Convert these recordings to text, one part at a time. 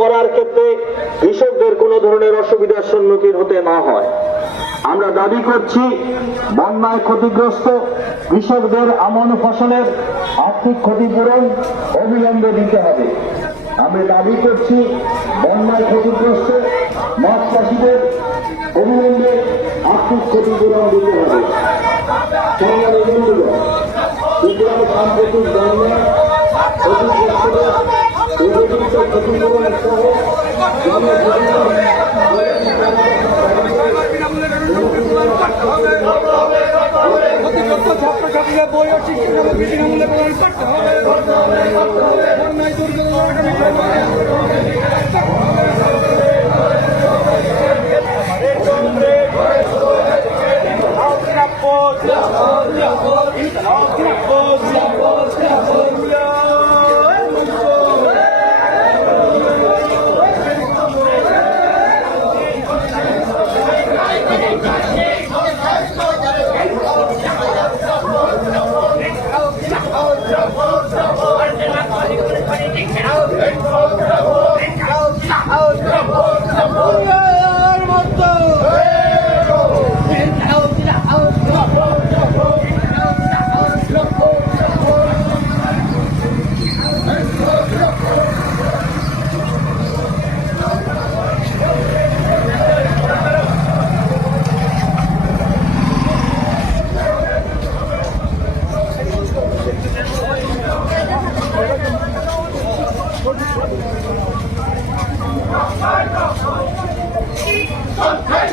করার ক্ষেত্রে কৃষকদের কোনো ধরনের অসুবিধার সম্মুখীন হতে না হয়। আমরা দাবি করছি, বন্যায় ক্ষতিগ্রস্ত কৃষকদের আমন ফসলের আর্থিক ক্ষতিপূরণ অবিলম্বে দিতে হবে। আমরা দাবি করছি, বন্যায় ক্ষতিগ্রস্ত মাছ চাষিদের অবিলম্বে আর্থিক ক্ষতিপূরণ দিতে হবে। সাম্প্রতিক বন্যায় ক্ষতিগ্রস্তদের অতিরিক্ত ক্ষতিপূরণ সহ ক্ষতিগ্রস্ত ছাত্রছাত্রীরা বই ও শিক্ষা বিনামূল্যে প্রদান করতে হবে বন্যায়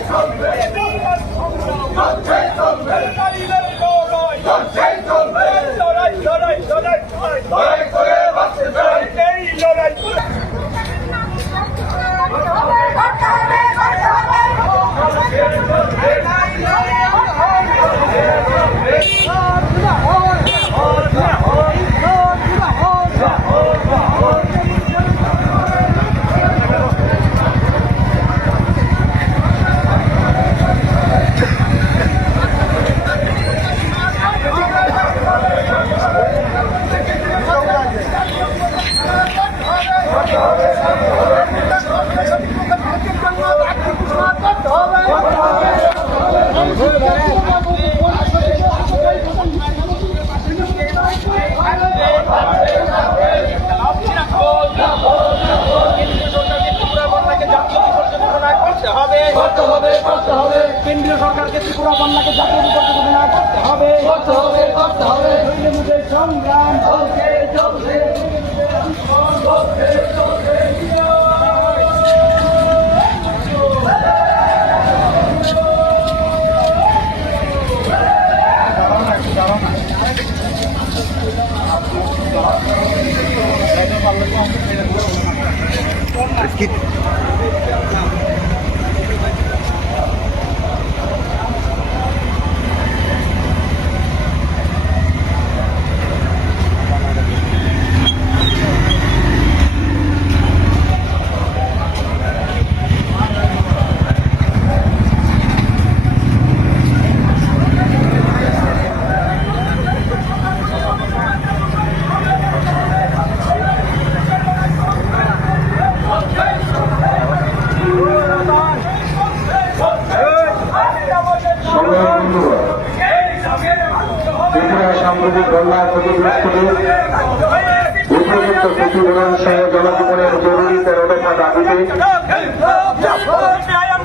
কেন্দ্রীয় সরকারকে ত্রিপুরা বন্যাকে জাতীয় করতে হবে। করতে হবে করতে হবে। সংগ্রাম সংগ্রামী সাম্প্রতিক বন্যায় ক্ষতিগ্রস্তদের উপযুক্ত ক্ষতিপূরণ সহ জনজীবনের জরুরি তেরো দাবিতে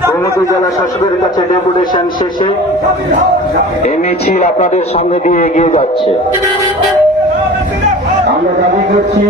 গোমতী জেলা শাসকের কাছে ডেপুটেশন শেষে এই মিছিল আপনাদের সামনে দিয়ে এগিয়ে যাচ্ছে। আমরা দাবি করছি